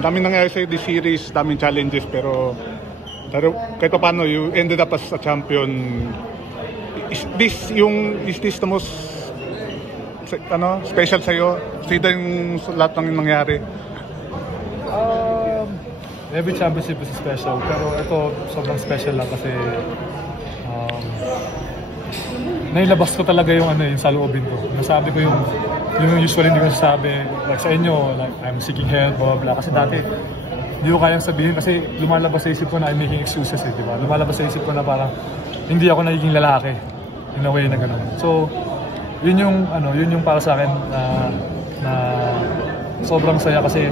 Ang daming nangyari sa'yo this series, daming challenges, pero kahit paano, you ended up as a champion. Is this the most special sa'yo? Sida yung lahat ng nangyari? Every championship is special, pero ito sobrang special lang kasi nailabas ko talaga yung yung saloobin ko. Nasabi ko yung usually hindi ko nasasabi. Like sa inyo, like I'm seeking help, blah blah. Kasi dati hindi ko kayang sabihin kasi lumalabas sa isip ko na I'm making excuses, di ba? Lumalabas sa isip ko na parang hindi ako nagiging lalaki in a way na gano'n. So yun yung para sa akin na sobrang saya kasi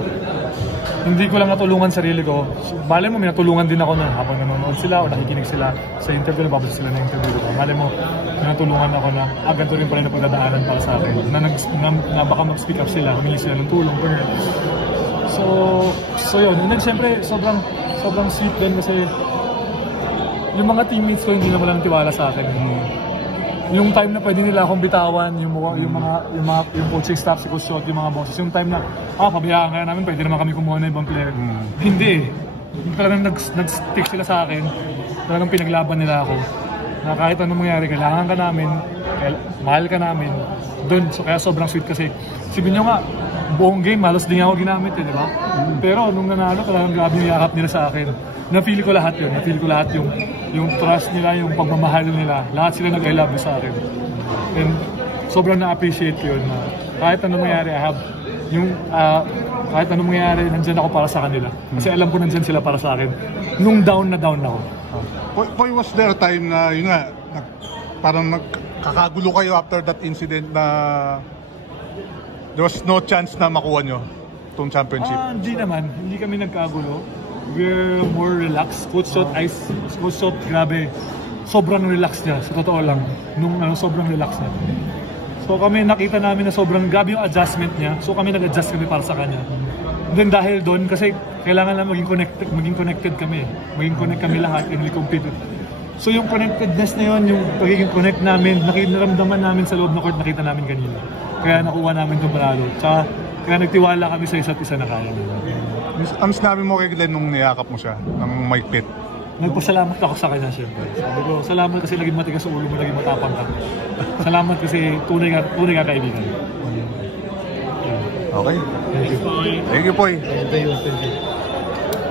hindi ko lang natulungan sarili ko. So, malay mo, may natulungan din ako nun habang nanonood sila o nakikinig sila sa interview, nababasa sila ng interview. Diba? Malay mo, may natulungan ako na ganito rin pala na pagdadaanan para sa akin. Na baka mag-speak up sila, humingi sila ng tulong. So yun. And then syempre, sobrang sweet din kasi yung mga teammates ko hindi naman lang tiwala sa akin. Yung time na pwede nila akong bitawan, yung coaching staff, si Coach Shot, yung mga bosses, yung time na, pabayaan kaya namin, pwede naman kami kumuha na ibang player. Hindi. Talagang nag-stick sila sa akin, talagang pinaglaban nila ako. Na kahit anong mangyari, kailangan ka namin, mahal ka namin. Doon, kaya sobrang sweet kasi, sabihin nyo nga, buong game, halos di nga ako ginamit di ba? Pero nung nanalo, talagang grabe niyakap nila sa akin. Napili ko lahat yun. Napili ko lahat yung trust nila, yung pagmamahal nila. Lahat sila nag-I love you sa akin. And sobrang na-appreciate ko yun. Kahit anong mangyari, kahit anong mangyari, nandyan ako para sa kanila. Kasi alam ko nandyan sila para sa akin. Nung down na down ako. Poy, was there a time na, yun nga, parang nagkakagulo kayo after that incident na there was no chance na makuha nyo itong championship? Hindi naman. Hindi kami nagkagulo. We're more relaxed. Coach Shot, grabe. Sobrang relax niya. Sa totoo lang. Sobrang relax niya. So kami nakita namin na sobrang grabe yung adjustment niya. So kami nag-adjust kami para sa kanya. Then dahil doon, kasi kailangan na maging connected kami. Maging connect kami lahat and we compete. So yung connectedness na yun, yung pagiging connect namin, naramdaman namin sa loob ng court, nakita namin kanina. Kaya nakuha namin itong panalo. Tsaka kaya nagtiwala kami sa isa't isa na kaya namin. Ang sinabi mo kay Glenn nung niyakap mo siya, ng maigpit? Nagpasalamat ako sa kanya siyempre. Sabi ko, salamat kasi naging matigas sa ulo mo, naging matapang ka. Salamat kasi tunay ka kaibigan. Okay. Thank you, Poy. Thank you.